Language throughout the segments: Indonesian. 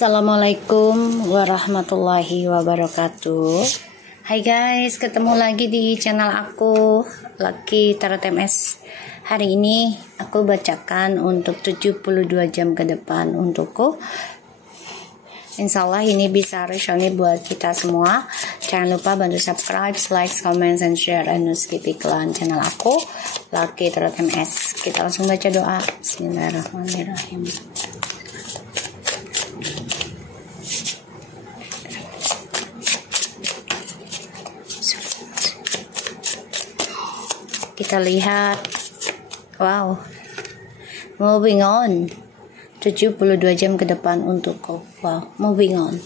Assalamualaikum warahmatullahi wabarakatuh. Hai guys, ketemu lagi di channel aku, Lucky Tarot MS. Hari ini aku bacakan untuk 72 jam ke depan untukku. Insya Allah ini bisa resonate buat kita semua. Jangan lupa bantu subscribe, like, comment, and share, and skip iklan channel aku, Lucky Tarot MS. Kita langsung baca doa. Bismillahirrahmanirrahim. Kita lihat, wow, moving on, 72 jam ke depan untukku. Wow, moving on.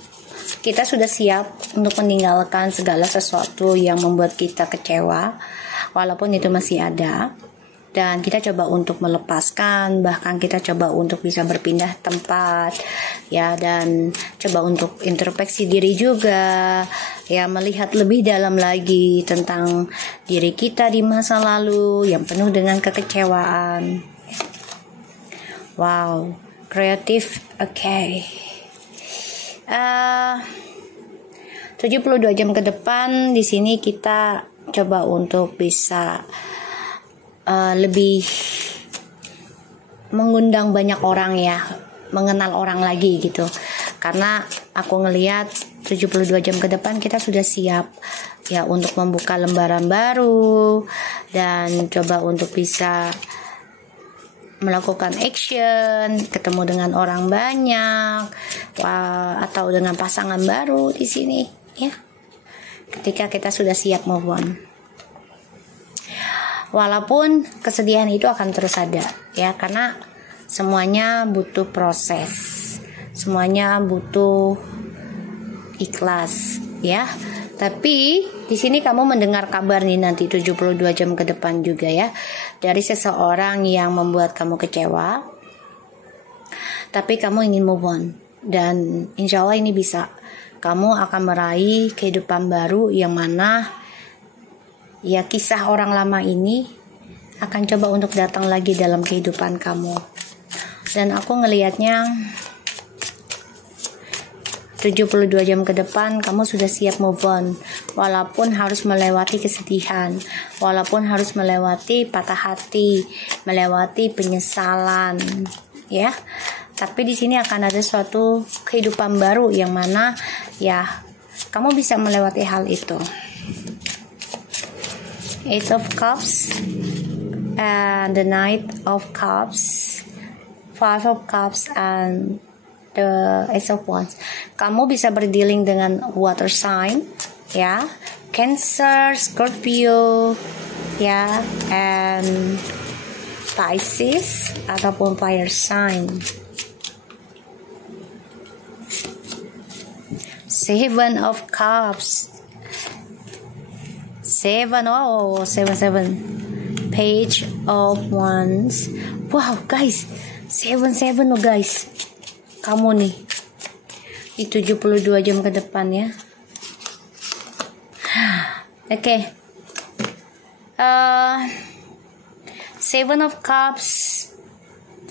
Kita sudah siap untuk meninggalkan segala sesuatu yang membuat kita kecewa, walaupun itu masih ada. Dan kita coba untuk melepaskan, bahkan kita coba untuk bisa berpindah tempat, ya, dan coba untuk introspeksi diri juga, ya, melihat lebih dalam lagi tentang diri kita di masa lalu yang penuh dengan kekecewaan. Wow, kreatif, oke. 72 jam ke depan di sini kita coba untuk bisa lebih mengundang banyak orang, ya, mengenal orang lagi gitu. Karena aku ngelihat 72 jam ke depan kita sudah siap, ya, untuk membuka lembaran baru dan coba untuk bisa melakukan action, ketemu dengan orang banyak, atau dengan pasangan baru di sini, ya. Ketika kita sudah siap move on. Walaupun kesedihan itu akan terus ada, ya, karena semuanya butuh proses, semuanya butuh ikhlas, ya. Tapi di sini kamu mendengar kabar nih nanti 72 jam ke depan juga, ya, dari seseorang yang membuat kamu kecewa, tapi kamu ingin move on, dan insya Allah ini bisa. Kamu akan meraih kehidupan baru yang mana, ya, kisah orang lama ini akan coba untuk datang lagi dalam kehidupan kamu. Dan aku ngelihatnya 72 jam ke depan kamu sudah siap move on. Walaupun harus melewati kesedihan, walaupun harus melewati patah hati, melewati penyesalan, ya. Tapi di sini akan ada suatu kehidupan baru yang mana, ya, kamu bisa melewati hal itu. Eight of Cups and the Knight of Cups, Five of Cups and the Ace of Wands. Kamu bisa berdealing dengan water sign, ya, Cancer, Scorpio, ya, and Pisces ataupun fire sign. Seven of Cups. Seven. Page of Wands. Wow guys, seven loh guys. Kamu nih di 72 jam ke depan, ya. Oke. Seven of Cups,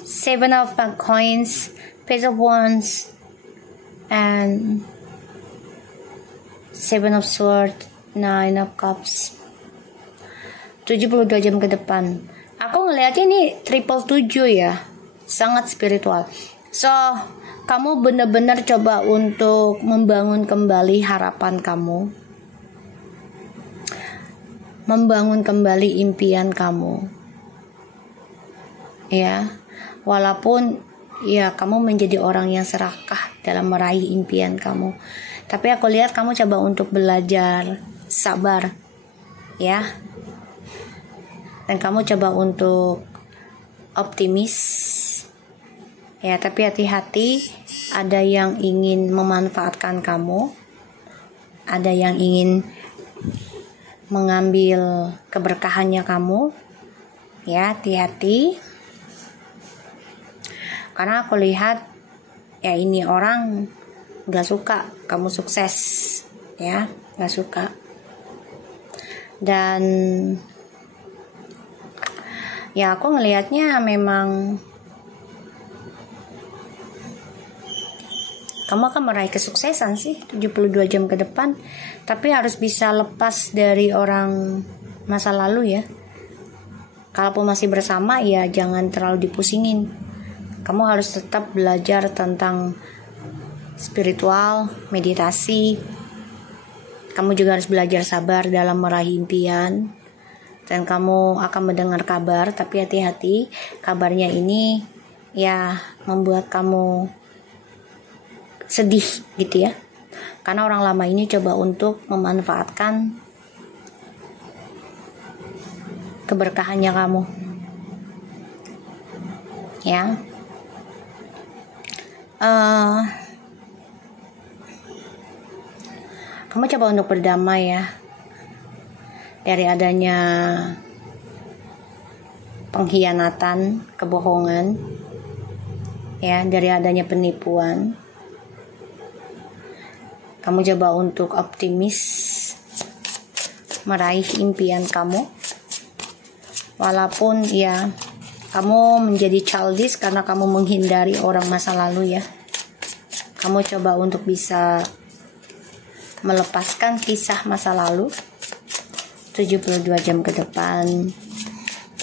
Seven of Coins, Page of Wands, and Seven of Swords, Nine of Cups. 72 jam ke depan. Aku ngelihatnya ini triple 7, ya. Sangat spiritual. So, kamu benar-benar coba untuk membangun kembali harapan kamu. Membangun kembali impian kamu. Ya. Walaupun, ya, kamu menjadi orang yang serakah dalam meraih impian kamu. Tapi aku lihat kamu coba untuk belajar sabar, ya. Dan kamu coba untuk optimis, ya, tapi hati-hati, ada yang ingin memanfaatkan kamu, ada yang ingin mengambil keberkahannya kamu, ya, hati-hati. Karena aku lihat, ya, ini orang gak suka kamu sukses, ya, gak suka. Dan ya aku ngelihatnya memang kamu akan meraih kesuksesan sih 72 jam ke depan, tapi harus bisa lepas dari orang masa lalu ya. Kalaupun masih bersama ya jangan terlalu dipusingin. Kamu harus tetap belajar tentang spiritual, meditasi. Kamu juga harus belajar sabar dalam meraih impian. Dan kamu akan mendengar kabar, tapi hati-hati, kabarnya ini ya membuat kamu sedih gitu ya. Karena orang lama ini coba untuk memanfaatkan keberkahannya kamu. Ya. Kamu coba untuk berdamai ya dari adanya pengkhianatan, kebohongan, ya, dari adanya penipuan. Kamu coba untuk optimis meraih impian kamu, walaupun ya kamu menjadi childish karena kamu menghindari orang masa lalu ya. Kamu coba untuk bisa melepaskan kisah masa lalu 72 jam ke depan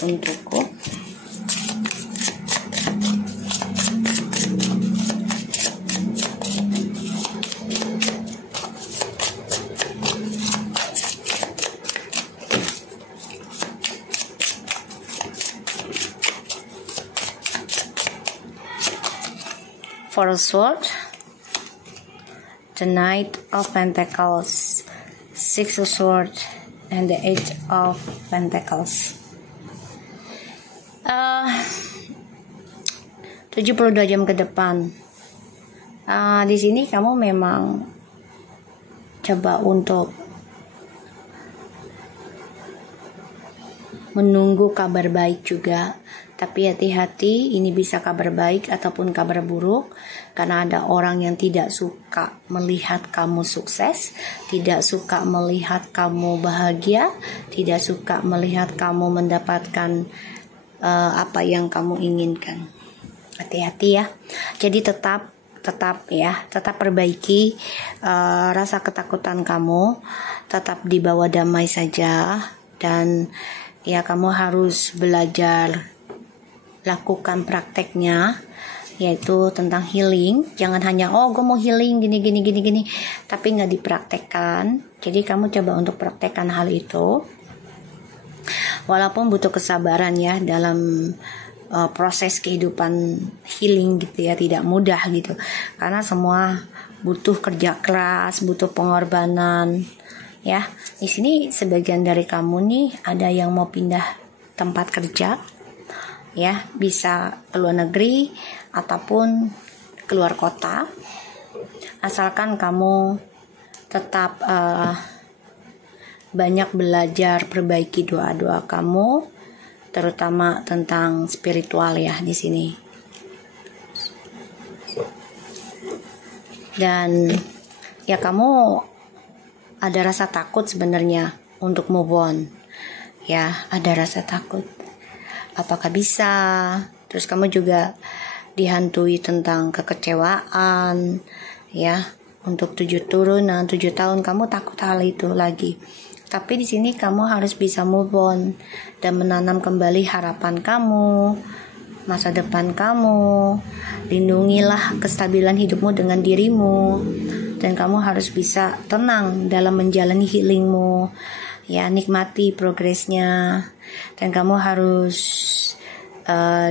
untukku. Four of Swords, the Knight of Pentacles, Six of Swords, and the Eight of Pentacles. 72 jam ke depan. Di sini kamu memang coba untuk menunggu kabar baik juga. Tapi hati-hati, ini bisa kabar baik ataupun kabar buruk, karena ada orang yang tidak suka melihat kamu sukses, tidak suka melihat kamu bahagia, tidak suka melihat kamu mendapatkan apa yang kamu inginkan. Hati-hati ya. Jadi tetap perbaiki rasa ketakutan kamu, tetap dibawa damai saja, dan ya kamu harus belajar lakukan prakteknya, yaitu tentang healing. Jangan hanya gue mau healing gini, tapi nggak dipraktekkan. Jadi kamu coba untuk praktekkan hal itu, walaupun butuh kesabaran ya dalam proses kehidupan healing gitu ya, tidak mudah gitu, karena semua butuh kerja keras, butuh pengorbanan ya. Di sini sebagian dari kamu nih ada yang mau pindah tempat kerja ya, bisa ke luar negeri ataupun keluar kota, asalkan kamu tetap banyak belajar, perbaiki doa-doa kamu, terutama tentang spiritual ya di sini. Dan ya kamu ada rasa takut sebenarnya untuk move on ya, ada rasa takut. Apakah bisa? Terus kamu juga dihantui tentang kekecewaan ya. Untuk 7 tahun kamu takut hal itu lagi. Tapi di sini kamu harus bisa move on dan menanam kembali harapan kamu, masa depan kamu. Lindungilah kestabilan hidupmu dengan dirimu, dan kamu harus bisa tenang dalam menjalani healingmu. Ya, nikmati progresnya, dan kamu harus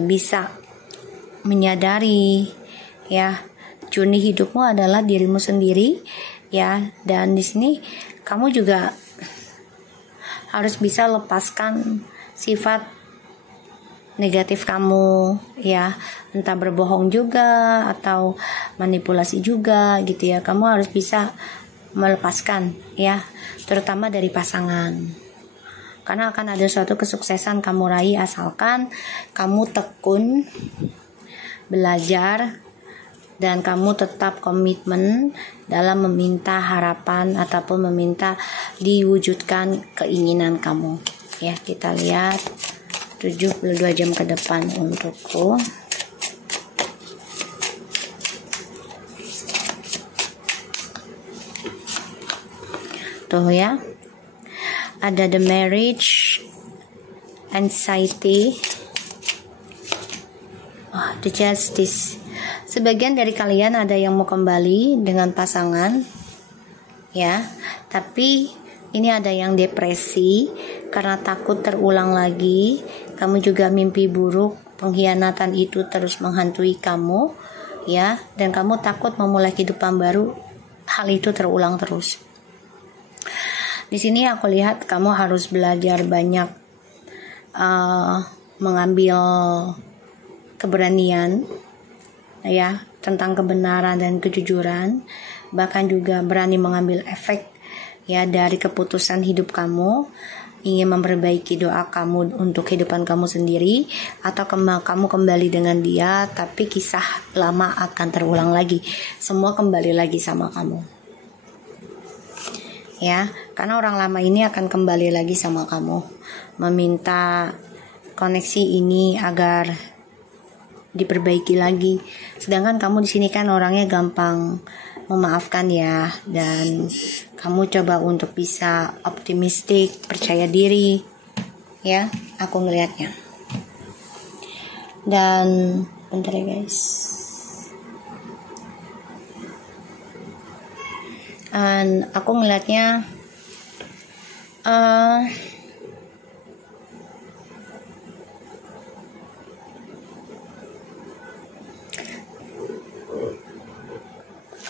bisa menyadari ya, journey hidupmu adalah dirimu sendiri ya. Dan di sini kamu juga harus bisa lepaskan sifat negatif kamu ya, entah berbohong juga atau manipulasi juga gitu ya. Kamu harus bisa melepaskan ya, terutama dari pasangan, karena akan ada suatu kesuksesan kamu raih asalkan kamu tekun belajar dan kamu tetap komitmen dalam meminta harapan ataupun meminta diwujudkan keinginan kamu ya. Kita lihat 72 jam ke depan untukku. Tuh ya. Ada the marriage, anxiety, the justice. Sebagian dari kalian ada yang mau kembali dengan pasangan, ya. Tapi ini ada yang depresi karena takut terulang lagi. Kamu juga mimpi buruk, pengkhianatan itu terus menghantui kamu, ya. Dan kamu takut memulai kehidupan baru, hal itu terulang terus. Di sini aku lihat kamu harus belajar banyak mengambil keberanian, ya, tentang kebenaran dan kejujuran, bahkan juga berani mengambil efek, ya, dari keputusan hidup kamu, ingin memperbaiki doa kamu untuk kehidupan kamu sendiri, atau kamu kembali dengan dia, tapi kisah lama akan terulang lagi, semua kembali lagi sama kamu. Ya, karena orang lama ini akan kembali lagi sama kamu, meminta koneksi ini agar diperbaiki lagi. Sedangkan kamu di sini kan orangnya gampang memaafkan, ya, dan kamu coba untuk bisa optimistik, percaya diri, ya, aku ngelihatnya. Dan bentar ya guys. Dan aku ngelihatnya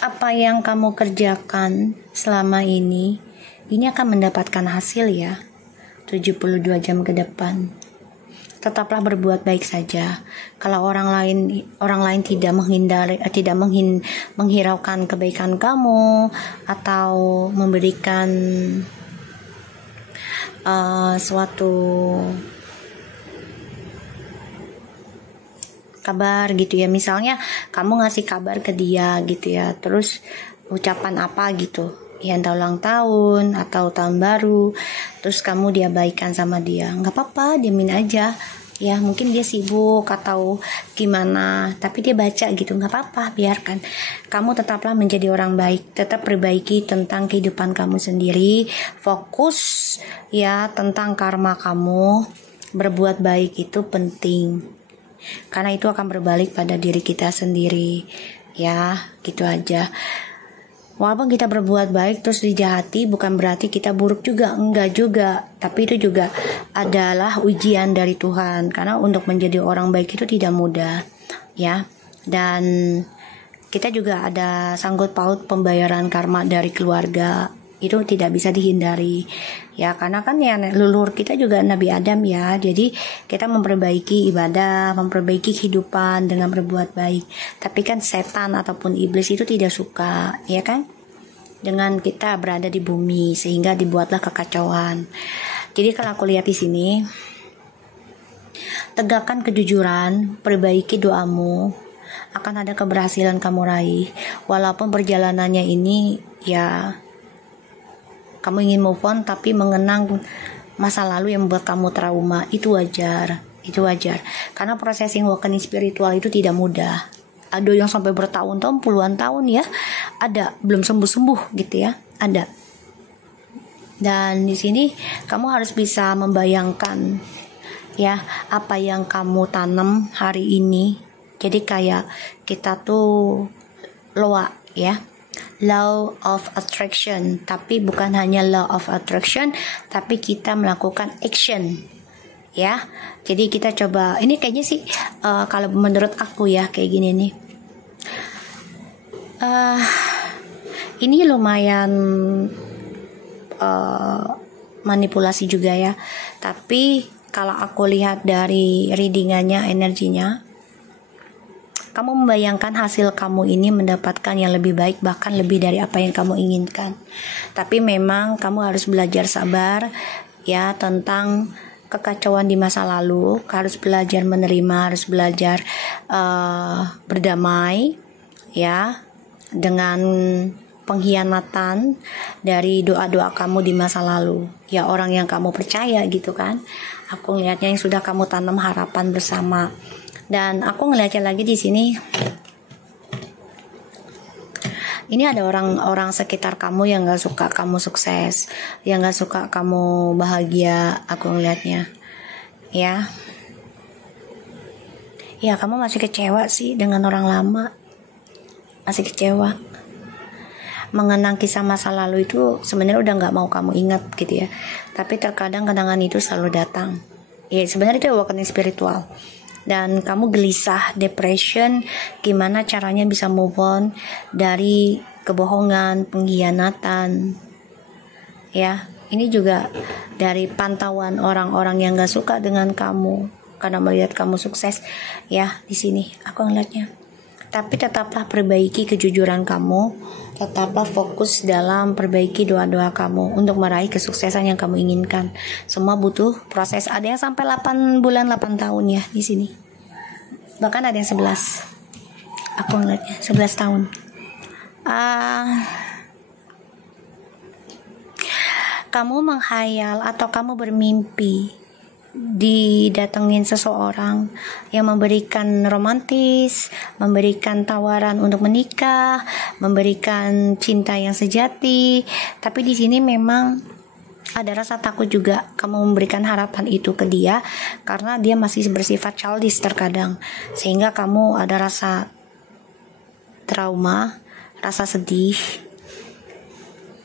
apa yang kamu kerjakan selama ini akan mendapatkan hasil, ya, 72 jam ke depan. Tetaplah berbuat baik saja. Kalau orang lain tidak menghiraukan kebaikan kamu atau memberikan suatu kabar gitu, ya, misalnya kamu ngasih kabar ke dia gitu, ya, terus ucapan apa gitu, ya, entah ulang tahun atau tahun baru, terus kamu diabaikan sama dia, nggak apa-apa, diamin aja, ya, mungkin dia sibuk atau gimana, tapi dia baca gitu, nggak apa-apa, biarkan. Kamu tetaplah menjadi orang baik, tetap perbaiki tentang kehidupan kamu sendiri, fokus, ya, tentang karma kamu. Berbuat baik itu penting, karena itu akan berbalik pada diri kita sendiri, ya, gitu aja. Walaupun kita berbuat baik terus dijahati, bukan berarti kita buruk juga, enggak juga. Tapi itu juga adalah ujian dari Tuhan. Karena untuk menjadi orang baik itu tidak mudah, ya. Dan kita juga ada sangkut paut pembayaran karma dari keluarga. Itu tidak bisa dihindari, ya, karena kan ya leluhur kita juga Nabi Adam, ya. Jadi kita memperbaiki ibadah, memperbaiki kehidupan dengan berbuat baik. Tapi kan setan ataupun iblis itu tidak suka, ya kan, dengan kita berada di bumi, sehingga dibuatlah kekacauan. Jadi kalau aku lihat di sini, tegakkan kejujuran, perbaiki doamu, akan ada keberhasilan kamu raih. Walaupun perjalanannya ini, ya, kamu ingin move on tapi mengenang masa lalu yang membuat kamu trauma, itu wajar. Karena processing awakening spiritual itu tidak mudah. Ada yang sampai bertahun-tahun, puluhan tahun, ya, ada belum sembuh-sembuh gitu, ya, ada. Dan di sini kamu harus bisa membayangkan, ya, apa yang kamu tanam hari ini. Jadi kayak kita tuh loa, ya, law of attraction, tapi bukan hanya law of attraction, tapi kita melakukan action, ya. Jadi kita coba, ini kayaknya sih kalau menurut aku, ya, kayak gini nih, ini lumayan manipulasi juga, ya. Tapi kalau aku lihat dari readingannya, energinya, kamu membayangkan hasil kamu ini mendapatkan yang lebih baik, bahkan lebih dari apa yang kamu inginkan. Tapi memang kamu harus belajar sabar, ya, tentang kekacauan di masa lalu. Harus belajar menerima, harus belajar berdamai, ya, dengan pengkhianatan dari doa-doa kamu di masa lalu, ya, orang yang kamu percaya gitu kan. Aku ngelihatnya yang sudah kamu tanam harapan bersama. Dan aku ngelihatnya lagi di sini, ini ada orang-orang sekitar kamu yang gak suka kamu sukses, yang gak suka kamu bahagia, aku ngeliatnya. Ya, kamu masih kecewa sih dengan orang lama, masih kecewa. Mengenang kisah masa lalu itu sebenarnya udah nggak mau kamu ingat gitu ya, tapi terkadang kenangan itu selalu datang. Ya sebenarnya itu awakening spiritual, dan kamu gelisah, depression, gimana caranya bisa move on dari kebohongan, pengkhianatan. Ya, ini juga dari pantauan orang-orang yang gak suka dengan kamu karena melihat kamu sukses. Ya, di sini aku ngeliatnya. Tapi tetaplah perbaiki kejujuran kamu, tetaplah fokus dalam perbaiki doa-doa kamu untuk meraih kesuksesan yang kamu inginkan. Semua butuh proses. Ada yang sampai 8 bulan, 8 tahun ya di sini. Bahkan ada yang 11. Aku ngeliatnya 11 tahun. Kamu menghayal atau kamu bermimpi didatengin seseorang yang memberikan romantis, memberikan tawaran untuk menikah, memberikan cinta yang sejati. Tapi di sini memang ada rasa takut juga kamu memberikan harapan itu ke dia, karena dia masih bersifat childish terkadang, sehingga kamu ada rasa trauma, rasa sedih,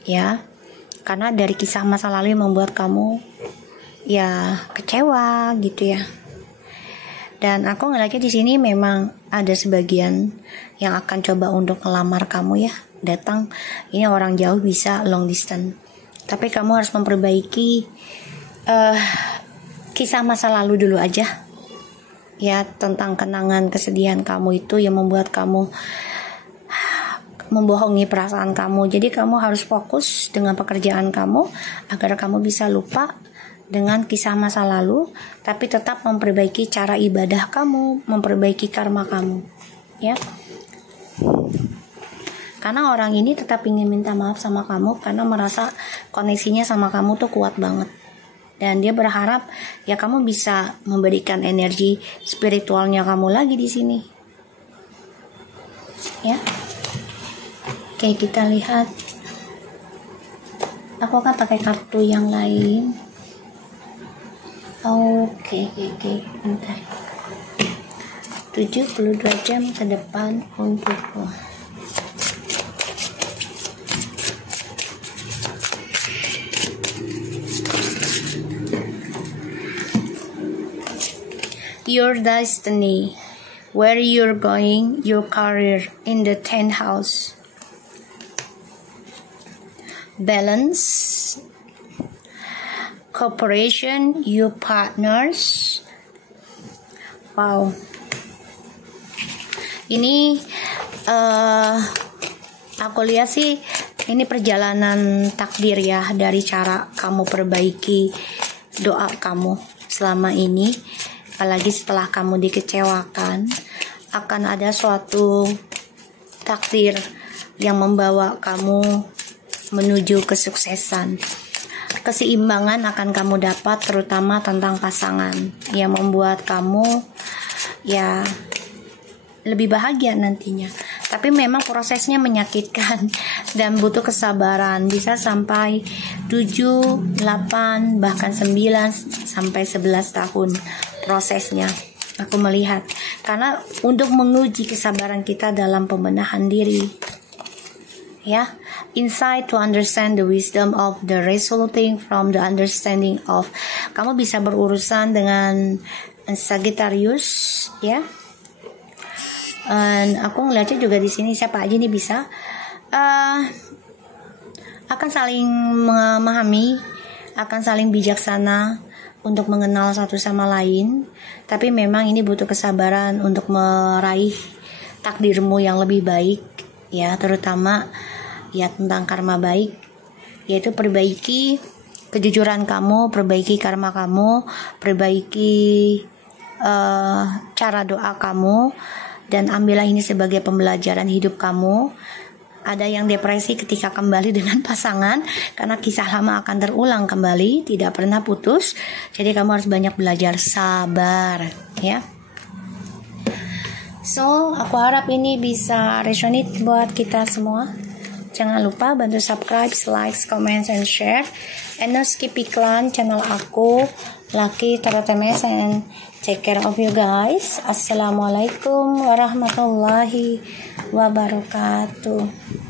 ya, karena dari kisah masa lalu yang membuat kamu ya kecewa gitu ya. Dan aku ngeliatnya di sini memang ada sebagian yang akan coba untuk ngelamar kamu ya, datang. Ini orang jauh, bisa long distance. Tapi kamu harus memperbaiki kisah masa lalu dulu aja. Ya, tentang kenangan kesedihan kamu itu yang membuat kamu membohongi perasaan kamu. Jadi kamu harus fokus dengan pekerjaan kamu agar kamu bisa lupa dengan kisah masa lalu, tapi tetap memperbaiki cara ibadah kamu, memperbaiki karma kamu, ya. Karena orang ini tetap ingin minta maaf sama kamu karena merasa koneksinya sama kamu tuh kuat banget, dan dia berharap ya kamu bisa memberikan energi spiritualnya kamu lagi di sini, ya. Oke, kita lihat. Aku akan pakai kartu yang lain. Oke, bentar. 72 jam ke depan untukku. Your destiny, where you're going, your career in the 10th house. Balance, cooperation, you partners. Wow, ini aku lihat sih ini perjalanan takdir ya, dari cara kamu perbaiki doa kamu selama ini. Apalagi setelah kamu dikecewakan, akan ada suatu takdir yang membawa kamu menuju kesuksesan. Keseimbangan akan kamu dapat, terutama tentang pasangan, yang membuat kamu ya lebih bahagia nantinya. Tapi memang prosesnya menyakitkan dan butuh kesabaran. Bisa sampai 7, 8, bahkan 9 sampai 11 tahun prosesnya. Aku melihat, karena untuk menguji kesabaran kita dalam pembenahan diri. Ya, insight to understand the wisdom of the resulting from the understanding of. Kamu bisa berurusan dengan Sagittarius, ya. Dan aku ngeliatnya juga di sini siapa aja nih bisa akan saling memahami, akan saling bijaksana untuk mengenal satu sama lain. Tapi memang ini butuh kesabaran untuk meraih takdirmu yang lebih baik, ya, terutama ya tentang karma baik, yaitu perbaiki kejujuran kamu, perbaiki karma kamu, perbaiki cara doa kamu, dan ambillah ini sebagai pembelajaran hidup kamu. Ada yang depresi ketika kembali dengan pasangan karena kisah lama akan terulang kembali, tidak pernah putus. Jadi kamu harus banyak belajar sabar, ya. So, aku harap ini bisa resonate buat kita semua. Jangan lupa bantu subscribe, like, comment, and share. And no skip iklan channel aku, Lucky Taratemes, and take care of you guys. Assalamualaikum warahmatullahi wabarakatuh.